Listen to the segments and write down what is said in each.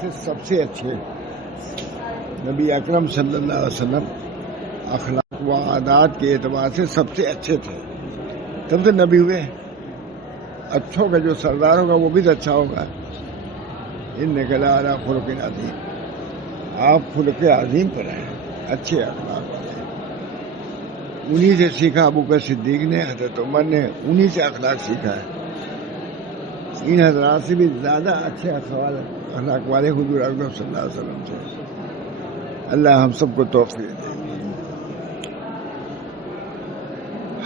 سے سب سے اچھے نبی اکرم صلی اللہ علیہ وسلم اخلاق و عادات کے اعتبار سے سب سے اچھے تھے، تب تو نبی ہوئے۔ اچھوں کا جو سردار ہوگا وہ بھی تو اچھا ہوگا۔ انک لعلی خلق عظیم، آپ خلق عظیم پر ہیں، اچھے اخلاق والے ہیں۔ انہی سے سیکھا ابو بکر صدیق نے، حضرت عمر نے انہی سے اخلاق سیکھا ہے۔ ان حضرات سے بھی زیادہ اچھے اخلاق والے حضور اکرم صلی اللہ علیہ وسلم سے۔ اللہ ہم سب کو توفیق دے۔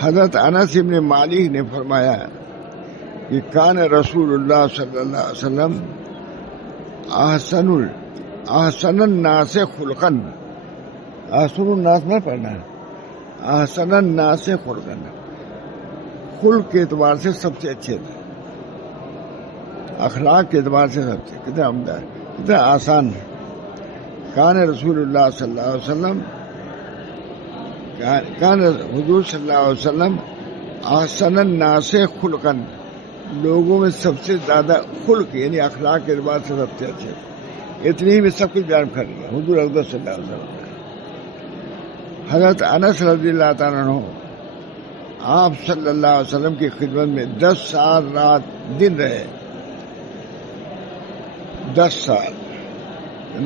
حضرت انس بن مالک نے فرمایا کہ کان رسول اللہ صلی اللہ علیہ وسلم احسن الناس خلقا، احسن الناس نہ پڑھنا، احسن الناس خلقا، خلق کے اعتبار سے سب سے اچھے تھے، اخلاق کے اعتبار سے سب سے کتنا عمدہ، کتنا آسان ہے۔ کان رسول اللہ صلی اللہ علیہ وسلم، کان حضور صلی اللہ علیہ وسلم احسن الناس خلقا، لوگوں میں سب سے زیادہ خلق یعنی اخلاق کے اعتبار سے سب سے اچھے، اتنی ہی میں سب کچھ بیان کر لیا حضور اکرم صلی اللہ علیہ وسلم۔ حضرت انس رضی اللہ تعالیٰ عنہ آپ صلی اللہ علیہ وسلم کی خدمت میں 10 سال رات دن رہے، 10 سال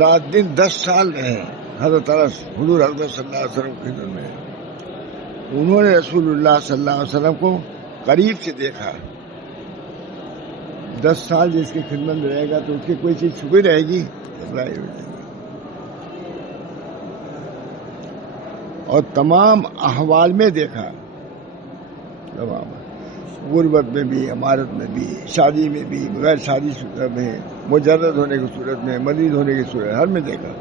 رات دن 10 سال رہے حضرت انس حضور اکرم صلی اللہ علیہ وسلم کی خدمت میں۔ انہوں نے رسول اللہ صلی اللہ علیہ وسلم کو قریب سے دیکھا۔ 10 سال جس کی خدمت میں رہے گا تو اس کی کوئی چیز چھپی رہے گی، اور تمام احوال میں دیکھا، تمام غربت میں بھی، امارت میں بھی، شادی میں بھی، غیر شادی صورت میں، مجرد ہونے کی صورت میں، مریض ہونے کی صورت، ہر میں دیکھا۔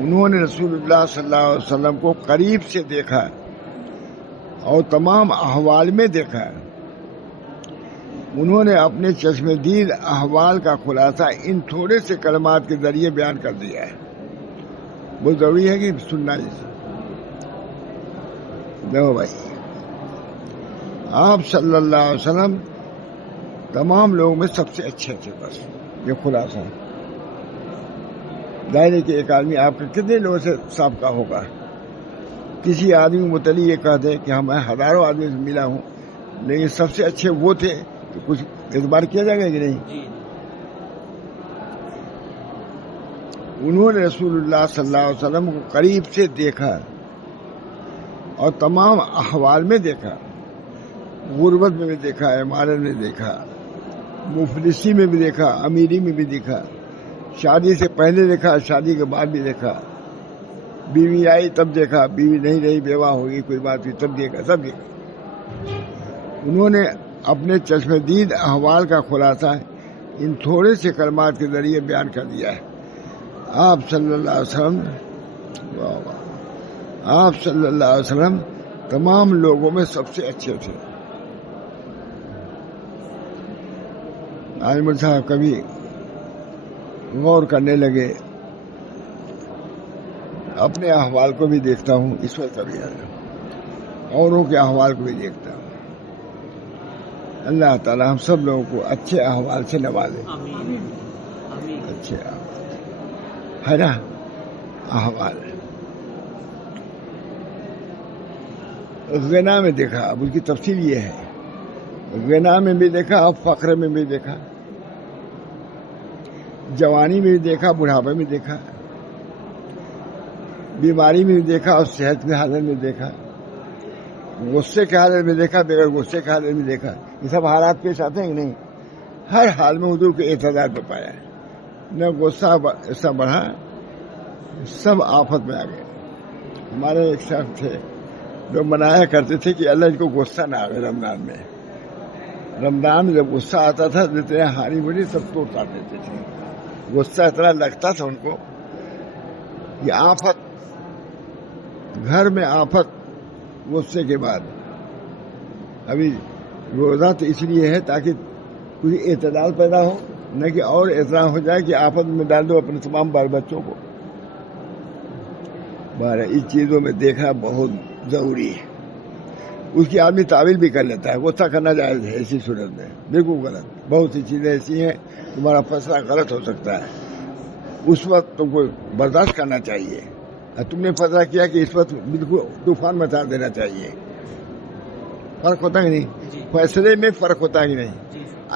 انہوں نے رسول اللہ صلی اللہ علیہ وسلم کو قریب سے دیکھا اور تمام احوال میں دیکھا۔ انہوں نے اپنے چشم دید احوال کا خلاصہ ان تھوڑے سے کلمات کے ذریعے بیان کر دیا ہے۔ بہت ضروری ہے کہ سننا دیکھو بھائی، آپ صلی اللہ علیہ وسلم تمام لوگوں میں سب سے اچھے تھے، بس یہ خلاصہ۔ ظاہر ہے کہ ایک آدمی آپ کا کتنے لوگوں سے سابقہ ہوگا، کسی آدمی متعلق یہ کہتے ہیں کہ میں ہزاروں آدمی سے ملا ہوں لیکن سب سے اچھے وہ تھے، تو کچھ اعتبار کیا جائے گا کہ نہیں؟ انہوں نے رسول اللہ صلی اللہ علیہ وسلم کو قریب سے دیکھا اور تمام احوال میں دیکھا، غربت میں بھی دیکھا، عمارت میں دیکھا، مفلسی میں بھی دیکھا، امیری میں بھی دیکھا، شادی سے پہلے دیکھا، شادی کے بعد بھی دیکھا، بیوی آئی تب دیکھا، بیوی نہیں رہی بیوہ ہوگی کوئی بات ہوئی تب دیکھا، سب دیکھا۔ انہوں نے اپنے چشم دید احوال کا خلاصہ ان تھوڑے سے کلمات کے ذریعے بیان کر دیا ہے۔ آپ صلی اللہ علیہ وسلم، آپ صلی اللہ علیہ وسلم تمام لوگوں میں سب سے اچھے تھے۔ عالم صاحب کبھی غور کرنے لگے، اپنے احوال کو بھی دیکھتا ہوں اس وقت، کبھی اوروں کے احوال کو بھی دیکھتا ہوں۔ اللہ تعالی ہم سب لوگوں کو اچھے احوال سے نوازے، اچھے احوال ہے نا، احوال غنا میں دیکھا، اب اس کی تفصیل یہ ہے، غنا میں بھی دیکھا اور فقر میں بھی دیکھا، جوانی میں بھی دیکھا، بڑھاپے میں دیکھا، بیماری میں بھی دیکھا اور صحت کے حالت میں دیکھا، غصے کے حالت میں دیکھا، بغیر غصے کے حالت میں دیکھا۔ یہ سب حالات پیش آتے ہیں کہ نہیں؟ ہر حال میں حضور کے اعتدال پہ پایا ہے، نہ غصہ اس سے بڑھا، سب آفت میں آ گئے۔ ہمارے ایک شخص تھے جو منایا کرتے تھے کہ اللہ ان کو غصہ نہ آئے رمضان میں۔ رمضان میں جب غصہ آتا تھا جتنے ہاری بڑی سب توڑ کاٹ دیتے تھے، غصہ اتنا لگتا تھا ان کو کہ آفت، گھر میں آفت غصے کے بعد۔ ابھی روزہ تو اس لیے ہے تاکہ کوئی اعتدال پیدا ہو، نہ کہ اور اعتراض ہو جائے کہ آفت میں ڈال دو اپنے تمام بال بچوں کو۔ بہرحال اس چیزوں میں دیکھنا بہت ضروری ہے۔ اس کی آدمی تعویل بھی کر لیتا ہے، غصہ کرنا جائز ہے ایسی صورت میں، بالکل غلط. بہت سی چیزیں ایسی ہیں تمہارا فیصلہ غلط ہو سکتا ہے، اس وقت تم کو برداشت کرنا چاہیے. تم نے فیصلہ کیا کہ اس وقت بالکل طوفان مچا دینا چاہیے. فرق ہوتا ہے نہیں، فیصلے میں فرق ہوتا ہے کہ نہیں.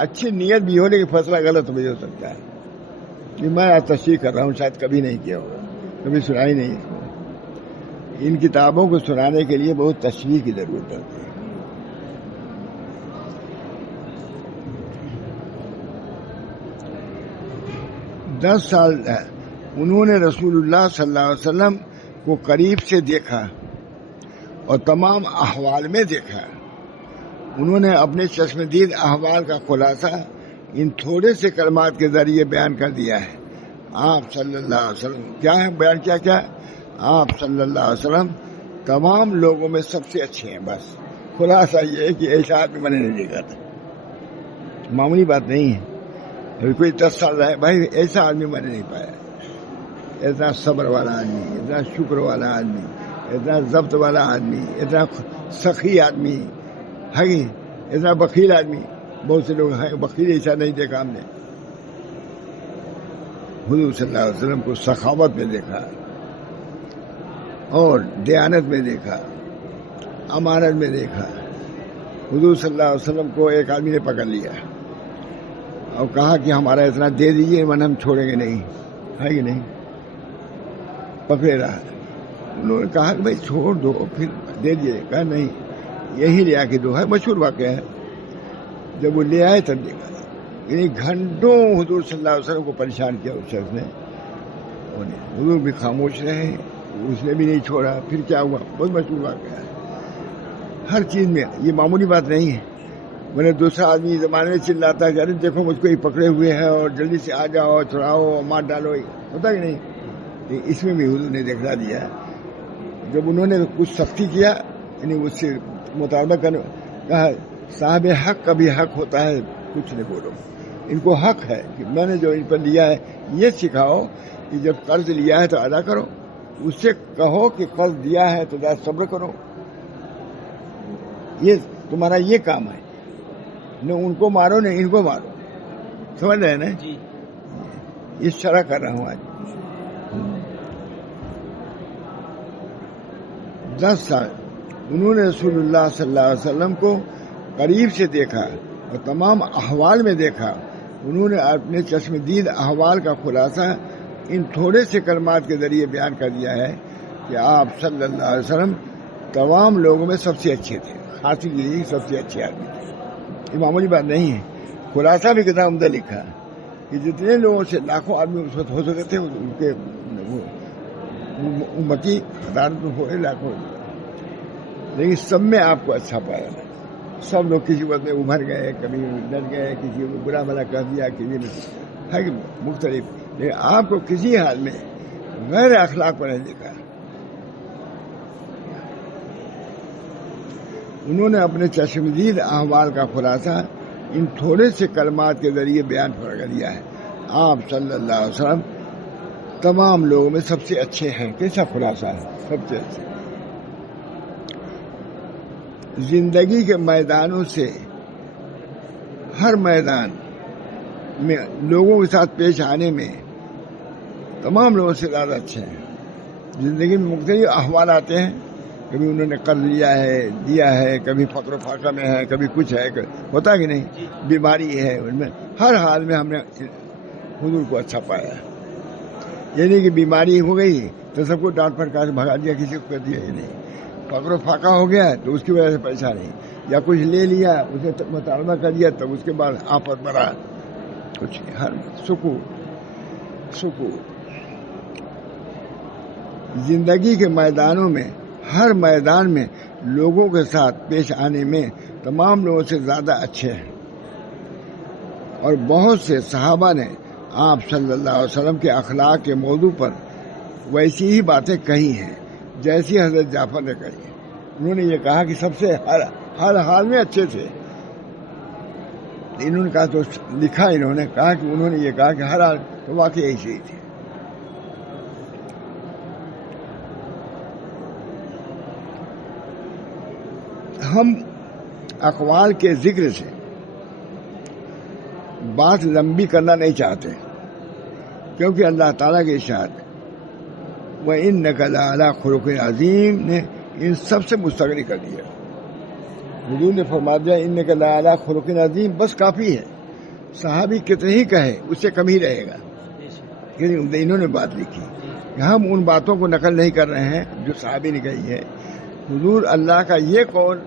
اچھی نیت بھی ہو لیکن فیصلہ غلط بھی ہو سکتا ہے. کہ میں آج تشریح کر رہا ہوں، شاید کبھی نہیں کیا ہوگا، کبھی سنائی نہیں. ان کتابوں کو سنانے کے لیے بہت تشریح کی ضرورت ہوتی ہے. دس سال انہوں نے رسول اللہ صلی اللہ علیہ وسلم کو قریب سے دیکھا اور تمام احوال میں دیکھا. انہوں نے اپنے چشم دید احوال کا خلاصہ ان تھوڑے سے کلمات کے ذریعے بیان کر دیا ہے. آپ صلی اللہ علیہ وسلم کیا ہے بیان کیا آپ صلی اللہ علیہ وسلم تمام لوگوں میں سب سے اچھے ہیں. بس خلاصہ یہ ہے کہ ایسا آدمی میں نے نہیں دیکھا تھا. معمولی بات نہیں ہے. ابھی کوئی 10 سال رہے بھائی، ایسا آدمی میں نے نہیں پایا. اتنا صبر والا آدمی، اتنا شکر والا آدمی، اتنا ضبط والا آدمی، اتنا سخی آدمی ہے، اتنا بخیل آدمی. بہت سے لوگ ہیں بخیل، ایسا نہیں دیکھا ہم نے. حضور صلی اللہ علیہ وسلم کو سخاوت میں دیکھا اور دیانت میں دیکھا، امانت میں دیکھا. حضور صلی اللہ علیہ وسلم کو ایک آدمی نے پکڑ لیا اور کہا کہ ہمارا اتنا دے دیجیے ورنہ ہم چھوڑیں گے نہیں، ہے کہ نہیں. پکڑے رہا. انہوں نے کہا کہ بھائی چھوڑ دو پھر دے دیجیے. کہا نہیں، یہی لے آ کے دو. ہے مشہور واقعہ ہے. جب وہ لے آئے تب دیکھا، یعنی گھنٹوں حضور صلی اللہ علیہ وسلم کو پریشان کیا اس شخص نے. حضور بھی خاموش رہے، اس نے بھی نہیں چھوڑا. پھر کیا ہوا، بہت مشہور واقعہ ہے. ہر چیز میں یہ معمولی بات نہیں ہے. میں نے دوسرا آدمی زمانے میں چلاتا ہے کہ ارے دیکھو مجھ کو ہی پکڑے ہوئے ہیں اور جلدی سے آ جاؤ، چھڑاؤ، مار ڈالو. ہوتا کہ نہیں. اس میں بھی حضور نے دکھلا دیا. جب انہوں نے کچھ سختی کیا، یعنی اس سے مطالبہ کہا صاحب حق کا بھی حق ہوتا ہے، کچھ نہیں بولو. ان کو حق ہے کہ میں نے جو ان پر لیا ہے یہ سکھاؤ کہ جب قرض لیا ہے تو ادا کرو. اس سے کہو کہ قرض دیا ہے تو ذرا صبر کرو. یہ تمہارا یہ کام ہے. نہ ان کو مارو نہ ان کو مارو. سمجھ رہے ہیں نا. یہ شرح کر رہا ہوں آج. 10 سال انہوں نے رسول اللہ صلی اللہ علیہ وسلم کو قریب سے دیکھا اور تمام احوال میں دیکھا. انہوں نے اپنے چشم دید احوال کا خلاصہ ان تھوڑے سے کلمات کے ذریعے بیان کر دیا ہے کہ آپ صلی اللہ علیہ وسلم تمام لوگوں میں سب سے اچھے تھے. حاصل یہی سب سے اچھے آدمی تھے. یہ معمولی بات نہیں ہے. خلاصہ بھی کتنا عمدہ لکھا کہ جتنے لوگوں سے لاکھوں آدمی اس وقت ہو سکتے تھے ان کے امتی عدالت میں ہوئے لاکھوں، لیکن سب میں آپ کو اچھا پایا. سب لوگ کسی وقت میں ابھر گئے، کبھی ڈر گئے، کسی کو برا بھلا کر دیا، کسی نے ہے کہ مختلف. لیکن آپ کو کسی حال میں غیر اخلاق پر نہیں دیکھا. انہوں نے اپنے چشمدید احوال کا خلاصہ ان تھوڑے سے کلمات کے ذریعے بیان کر دیا ہے. آپ صلی اللہ علیہ وسلم تمام لوگوں میں سب سے اچھے ہیں. کیسا خلاصہ ہے، سب سے اچھے. زندگی کے میدانوں سے ہر میدان میں لوگوں کے ساتھ پیش آنے میں تمام لوگوں سے زیادہ اچھے ہیں. زندگی میں مختلف احوال آتے ہیں. کبھی انہوں نے قرض لیا ہے، دیا ہے، کبھی فقر و فاقہ میں ہے، کبھی کچھ ہے، ہوتا کہ نہیں. بیماری ہے، ان میں ہر حال میں ہم نے حضور کو اچھا پایا. یعنی کہ بیماری ہو گئی تو سب کو ڈانٹ پھٹکا کے بھگا دیا، کسی کو کر دیا ہی نہیں. فقر و فاقہ ہو گیا تو اس کی وجہ سے پریشانی، یا کچھ لے لیا اس نے مطالبہ کر دیا تب اس کے بعد آفت بڑھا. کچھ ہر سکون. زندگی کے میدانوں میں ہر میدان میں لوگوں کے ساتھ پیش آنے میں تمام لوگوں سے زیادہ اچھے ہیں. اور بہت سے صحابہ نے آپ صلی اللہ علیہ وسلم کے اخلاق کے موضوع پر ویسی ہی باتیں کہی ہیں جیسی حضرت جعفر نے کہی. انہوں نے یہ کہا کہ سب سے ہر حال میں اچھے تھے. انہوں نے کہا تو لکھا، انہوں نے کہا کہ انہوں نے یہ کہا کہ ہر حال تو واقعی ایسے ہی تھے. ہم اقوال کے ذکر سے بات لمبی کرنا نہیں چاہتے، کیونکہ اللہ تعالیٰ کے ارشاد وَإِنَّكَ لَعَلَىٰ خُلُقٍ عَظِيمٍ نے ان سب سے مستغنی کر دیا۔ حضور نے فرما دیا اِنَّكَ لَعَلَىٰ خُلُقٍ عَظِيمٍ، بس کافی ہے، صحابی کتنے ہی کہے اس سے کم ہی رہے گا، انہوں نے بات لکھی کہ ہم ان باتوں کو نقل نہیں کر رہے ہیں جو صحابی نے کہی ہے۔ حضور اللہ کا یہ قول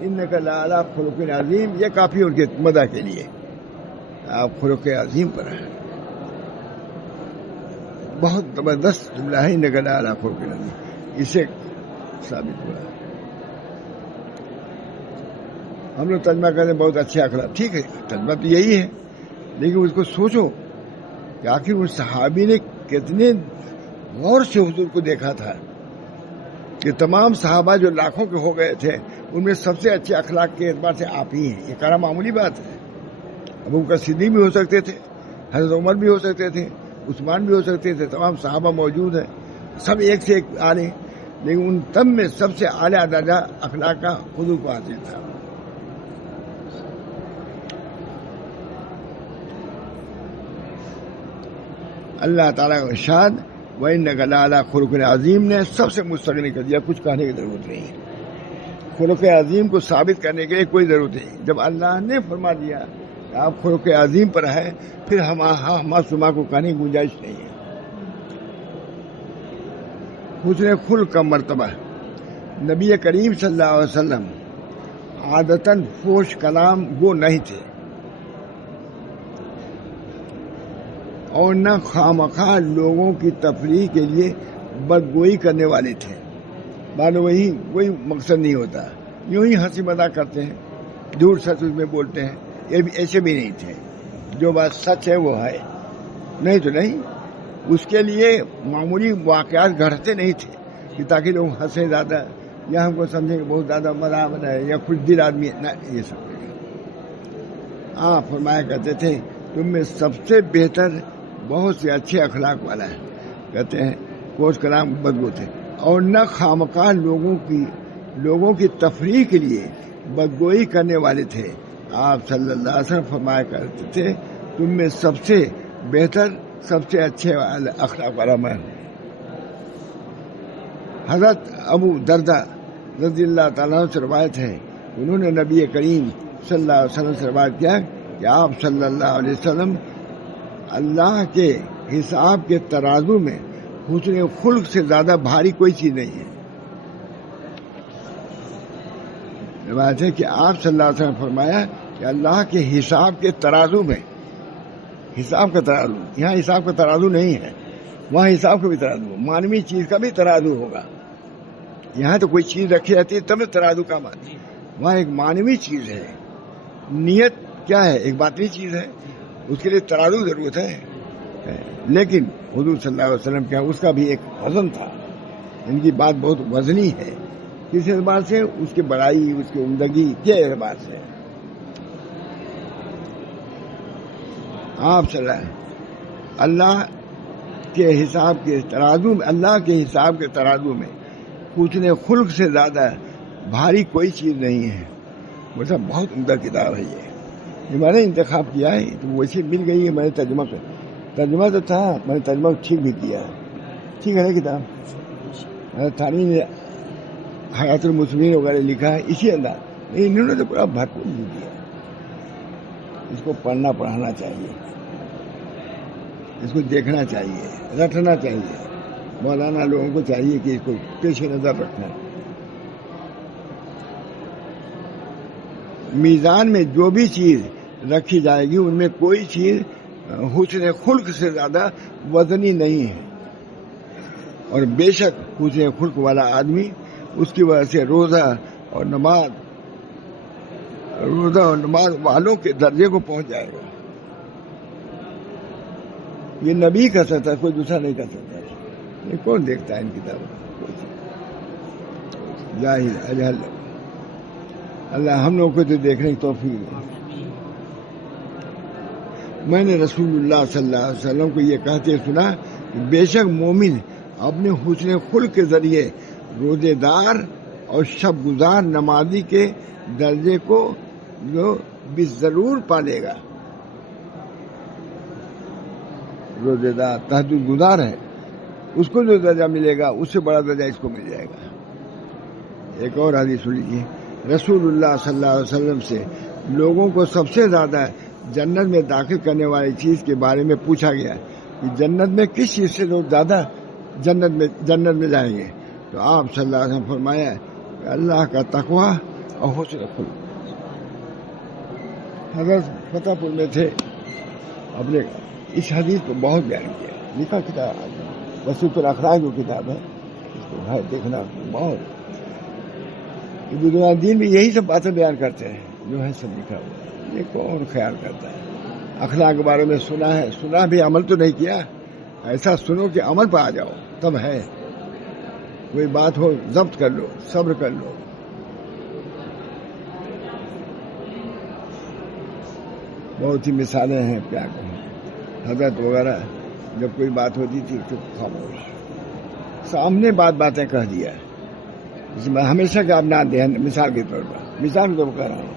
اِنَّكَ لَعَلَىٰ خُلُقٍ عَظِيمٍ یہ کافی ان کے مدح کے لیے، آپ خلق عظیم پر ہیں۔ بہت زبردست جملہ ہے اِنَّكَ لَعَلَىٰ خُلُقٍ عَظِيمٍ، اسے ثابت ہوا۔ ہم لوگ ترجمہ کرتے ہیں بہت اچھے اخلاق، ٹھیک ہے ترجمہ تو یہی ہے، لیکن اس کو سوچو کہ آخر اس صحابی نے کتنے غور سے حضور کو دیکھا تھا کہ تمام صحابہ جو لاکھوں کے ہو گئے تھے ان میں سب سے اچھے اخلاق کے اعتبار سے آپ ہی ہیں۔ یہ کارا معمولی بات ہے۔ ابو بکر صدیق بھی ہو سکتے تھے، حضرت عمر بھی ہو سکتے تھے، عثمان بھی ہو سکتے تھے، تمام صحابہ موجود ہیں، سب ایک سے ایک اعلیٰ، لیکن ان سب میں سب سے اعلیٰ درجہ اخلاق کا حضور کو حاصل تھا۔ اللہ تعالیٰ کا ارشاد وَإِنَّكَ لَعَلَىٰ خُلُقٍ عَظِيمٍ نے سب سے مستغنی کر دیا، کچھ کہنے کی ضرورت نہیں ہے۔ خلق عظیم کو ثابت کرنے کے لیے کوئی ضرورت نہیں، جب اللہ نے فرما دیا کہ آپ خلق عظیم پر ہے پھر ہما سما کو کہنے کی گنجائش نہیں ہے۔ حسن خلق کا مرتبہ، نبی کریم صلی اللہ علیہ وسلم عادتاً فوش کلام گو نہیں تھے اور نہ خامخواہ لوگوں کی تفریح کے لیے بدگوئی کرنے والے تھے۔ معلوم وہی کوئی مقصد نہیں ہوتا، یوں ہی ہنسی مذاق کرتے ہیں، جھوٹ سچ اس میں بولتے ہیں، یہ بھی ایسے بھی نہیں تھے۔ جو بات سچ ہے وہ ہے، نہیں تو نہیں۔ اس کے لیے معمولی واقعات گھڑتے نہیں تھے کہ تاکہ لوگ ہنسیں زیادہ یا ہم کو سمجھیں کہ بہت زیادہ مزہ بنائے یا خوش دل آدمی ہے، نہ یہ سب نہیں۔ آپ فرمایا کرتے تھے تم میں سب سے بہتر بہت سے اچھے اخلاق والا ہے، کہتے ہیں کوش کلام بدگو تھے اور نہ خامخواہ لوگوں کی تفریح کے لیے بدگوئی کرنے والے تھے۔ آپ صلی اللہ علیہ وسلم فرمایا کرتے تھے تم میں سب سے بہتر سب سے اچھے اخلاق والا میں۔ حضرت ابو دردہ رضی اللہ تعالیٰ سے روایت ہے، انہوں نے نبی کریم صلی اللہ علیہ وسلم سے روایت کیا کہ آپ صلی اللہ علیہ وسلم اللہ کے حساب کے ترازو میں حسن خلق سے زیادہ بھاری کوئی چیز نہیں ہے۔ روایت ہے کہ آپ صلی اللہ علیہ وسلم نے فرمایا کہ اللہ کے حساب کے ترازو میں، حساب کا ترازو، یہاں حساب کا ترازو نہیں ہے، وہاں حساب کا بھی ترازو، مانوی چیز کا بھی ترازو ہوگا۔ یہاں تو کوئی چیز رکھی جاتی ہے تب ترازو کا مان، وہاں ایک مانوی چیز ہے۔ نیت کیا ہے؟ ایک باطنی چیز ہے، اس کے لیے ترازو ضرورت ہے۔ لیکن حضور صلی اللہ علیہ وسلم کیا اس کا بھی ایک وزن تھا، ان کی بات بہت وزنی ہے۔ کس اعتبار سے؟ اس کی بڑائی، اس کی عمدگی کے اعتبار سے۔ آپ صلی اللہ کے حساب کے ترازو میں، اللہ کے حساب کے ترازو میں حسن خلق سے زیادہ بھاری کوئی چیز نہیں ہے۔ مطلب بہت عمدہ کتاب ہے یہ میں نے انتخاب کیا ہے، تو ویسے مل گئی ہے۔ میں نے ترجمہ تو تھا، میں نے ترجمہ ٹھیک بھی کیا ہے، ٹھیک ہے نا کتاب؟ تھانوی نے حیات المسلمین وغیرہ لکھا ہے اسی انداز، لیکن انہوں نے تو پورا بھرپور لکھ دیا۔ اس کو پڑھنا پڑھانا چاہیے، اس کو دیکھنا چاہیے، رٹنا چاہیے۔ مولانا لوگوں کو چاہیے کہ اس کو پیش نظر رکھنا۔ میزان میں جو بھی چیز رکھی جائے گی ان میں کوئی چیز حسن خلق سے زیادہ وزنی نہیں ہے، اور بے شک حسن خلق والا آدمی اس کی وجہ سے روزہ اور نماز والوں کے درجے کو پہنچ جائے گا۔ یہ نبی کر سکتا ہے، کوئی دوسرا نہیں کر سکتا۔ یہ کون دیکھتا ہے ان کتابوں کو؟ جاہل اجہل۔ اللہ ہم لوگوں کو تو دیکھنے کی توفیق دے۔ میں نے رسول اللہ صلی اللہ علیہ وسلم کو یہ کہتے سنا کہ بے شک مومن اپنے حسن خلق کے ذریعے روزے دار اور شب گزار نمازی کے درجے کو جو بھی ضرور پالے گا. روزے دار تہجد گزار ہے، اس کو جو درجہ ملے گا اس سے بڑا درجہ اس کو مل جائے گا. ایک اور حدیث سن لیجیے. رسول اللہ صلی اللہ علیہ وسلم سے لوگوں کو سب سے زیادہ جنت میں داخل کرنے والی چیز کے بارے میں پوچھا گیا کہ جنت میں کس چیز سے لوگ زیادہ جنت میں جائیں گے؟ تو آپ صلی اللہ علیہ وسلم فرمایا کہ اللہ کا تقویٰ اور حسن خلق. حضرت فتح پور میں تھے، اپنے اس حدیث کو بہت بیان کیا، لکھا کتاب وسیط الاخلاق جو کتاب ہے اس کو ہے دیکھنا. بہت دین بھی یہی سب باتیں بیان کرتے ہیں جو ہے سب لکھا ہوا ہے. یہ کون خیال کرتا ہے؟ اخلاق کے بارے میں سنا بھی عمل تو نہیں کیا. ایسا سنو کہ عمل پہ آ جاؤ تب ہے. کوئی بات ہو ضبط کر لو، صبر کر لو. بہت ہی مثالیں ہیں، کیا کہیں. حضرت وغیرہ جب کوئی بات ہوتی تھی تو خاموش، سامنے باتیں کہہ دیا. اس میں ہمیشہ کہ آپ نہ دیں، مثال کے طور پر کہہ رہا ہوں.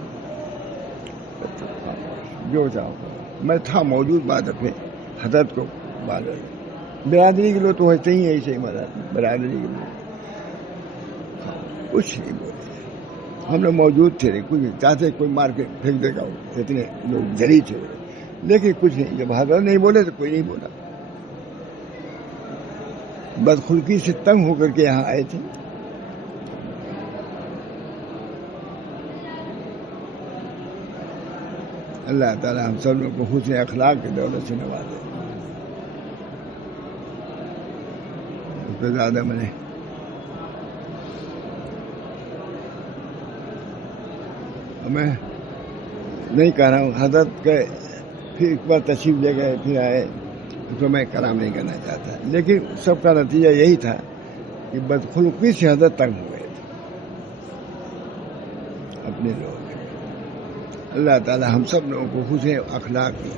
جو چاہو میں تھا موجود بات اپنے حضرت کو بات. برادری کے لوگ تو ہوتے ہی ایسے ہی برادری کے لوگ کچھ نہیں بولے. ہم لوگ موجود تھے، کچھ چاہتے کوئی مار کے پھینک دے گا، اتنے لوگ جری تھے، لیکن کچھ نہیں. جب حضرت نہیں بولے تو کوئی نہیں بولا. بدخلقی سے تنگ ہو کر کے یہاں آئے تھے. اللہ تعالیٰ ہم سب لوگ کو حسن اخلاق کے دولت سے نوازے. اس پہ زیادہ میں نہیں کہہ رہا ہوں. حضرت کے پھر ایک بار تشریف لے گئے، پھر آئے، تو میں کلام نہیں کرنا چاہتا. لیکن سب کا نتیجہ یہی تھا کہ بدخلقی سے حضرت تنگ ہو گئے تھے اپنے لوگ. اللہ تعالیٰ ہم سب لوگوں کو حسن اخلاق کی.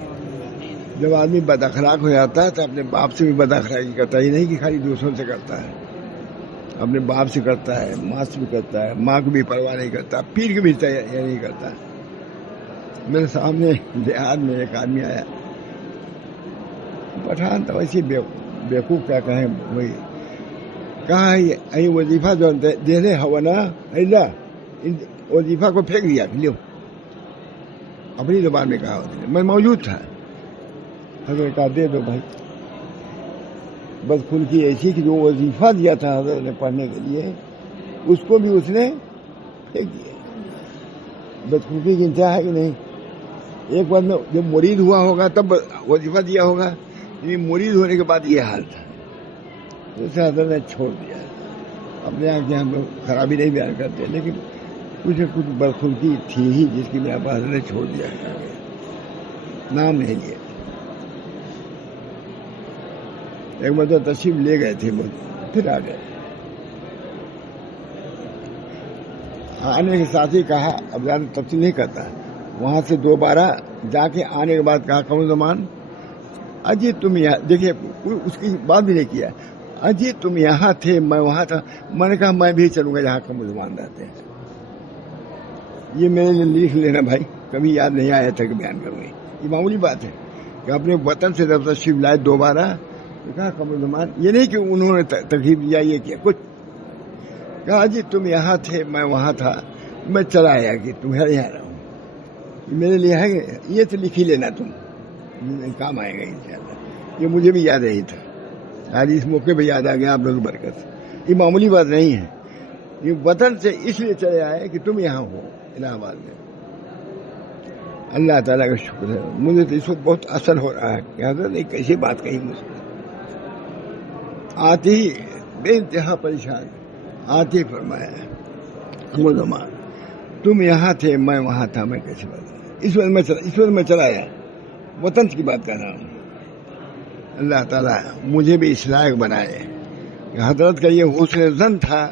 جب آدمی بد اخلاق ہو جاتا ہے تو اپنے باپ سے بھی بد اخلاقی کرتا ہے. یہ نہیں کہ خالی دوسروں سے کرتا ہے، اپنے باپ سے کرتا ہے، ماں سے بھی کرتا ہے، ماں کو بھی پرواہ نہیں کرتا، پیر کو بھی یہ نہیں کرتا. میرے سامنے دیہات میں ایک آدمی آیا، پٹھان تھا، ویسے بیوقوف کیا کہیں. وہی کہا یہ وظیفہ جو دے دے ہوا نا اللہ، وظیفہ کو پھینک دیا. لیو، اپنی زبان میں کہا. میں موجود تھا. حضرت کہا دے دو بھائی. بدخلقی ایسی کہ جو وظیفہ دیا تھا حضرت نے پڑھنے کے لیے، اس کو بھی اس نے پھینک دیا. بدخلقی کی انتہا ہے کہ نہیں. ایک بار میں جب مرید ہوا ہوگا تب وظیفہ دیا ہوگا، لیکن مرید ہونے کے بعد یہ حال تھا. اسے حضرت نے چھوڑ دیا. اپنے یہاں کے ہم لوگ خرابی نہیں بیان کرتے، لیکن کچھ بدخلقی تھی ہی جس کی میرے پاس نے چھوڑ دیا. نام نہیں لیا. ایک مطلب تشریف لے گئے تھے، پھر آ گئے. آنے کے ساتھ ہی کہا، اب زیادہ تفصیل نہیں کرتا. وہاں سے دوبارہ جا کے آنے کے بعد کہا قمر زمان اجی تم یہاں، دیکھیے اس کی بات بھی نہیں کیا. اجی تم یہاں تھے میں وہاں تھا. میں نے کہا میں بھی چلوں گا جہاں قمر زمان رہتے ہیں. یہ میرے لیے لکھ لینا بھائی، کبھی یاد نہیں آیا تھا کہ بیان کروں گی. یہ معمولی بات ہے کہ اپنے وطن سے جب تشریف لائے دوبارہ کہا قمر زمان. یہ نہیں کہ انہوں نے ترغیب دیا یہ کیا کچھ. کہا جی تم یہاں تھے میں وہاں تھا، میں چلا آیا کہ تمہارے یہاں رہوں. میرے لیے ہے یہ تو لکھ ہی لینا، تم کام آئے گا انشاءاللہ. یہ مجھے بھی یاد نہیں تھا، آج اس موقع پہ یاد آ گیا آپ لوگ برکت. یہ معمولی بات نہیں ہے. یہ وطن سے اس لیے چلے آئے کہ تم یہاں ہو الہ آباد میں. اللہ تعالیٰ کا شکر ہے. مجھے تو اس وقت بہت اثر ہو رہا ہے کہ حضرت نے کیسی بات کہی مجھ سے. آتے ہی بے انتہا پریشان، آتے ہی فرمایا قمر زمان تم یہاں تھے میں وہاں تھا، میں کیسے بات. اس وقت میں چلا آیا، وطن کی بات کر رہا ہوں. اللہ تعالیٰ مجھے بھی اس لائق بنائے کہ حضرت کا یہ حسن ظن تھا.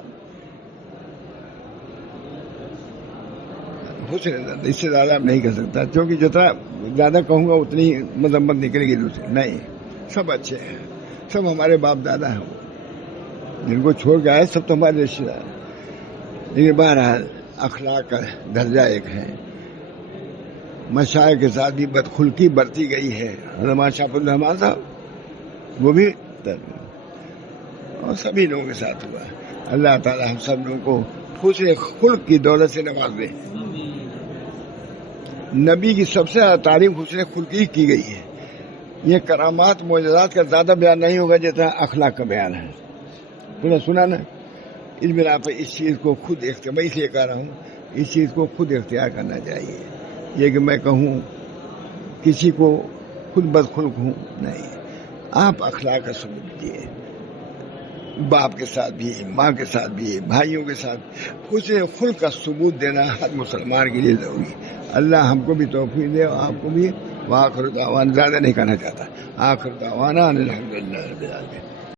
حسن ظن اس سے زیادہ نہیں کر سکتا، کیونکہ جتنا زیادہ کہوں گا اتنی مذمت نکلے گی دوسرے. نہیں، سب اچھے ہیں، سب ہمارے باپ دادا ہیں. جن کو چھوڑ کے آئے سب تو ہمارے رشتے دار. لیکن بہرحال اخلاق کا درجہ ایک ہے. مشائخ کے ساتھ بھی بدخلقی برتی گئی ہے. علامہ شاہ الرحمان صاحب وہ بھی اور سبھی لوگوں کے ساتھ ہوا. اللہ تعالی ہم سب لوگوں کو حسن خلق کی دولت سے نواز دے. نبی کی سب سے زیادہ تعریف حسن خلقی کی گئی ہے. یہ کرامات معجزات کا زیادہ بیان نہیں ہوگا جتنا اخلاق کا بیان ہے. تم نے سنا نا. اس بنا پر اس چیز کو خود اختیار، میں اس لیے کہہ رہا ہوں اس چیز کو خود اختیار کرنا چاہیے. یہ کہ میں کہوں کسی کو خود بدخلق ہوں نہیں. آپ اخلاق کا ثبوت دیجیے، باپ کے ساتھ بھی، ماں کے ساتھ بھی، بھائیوں کے ساتھ حسن خلق کا ثبوت دینا ہر مسلمان کے لیے ضروری. اللہ ہم کو بھی توفیق دے اور آپ کو بھی. وآخر دعوانا، زیادہ نہیں کہنا چاہتا. آخر دعوانا الحمدللہ رب العالمین.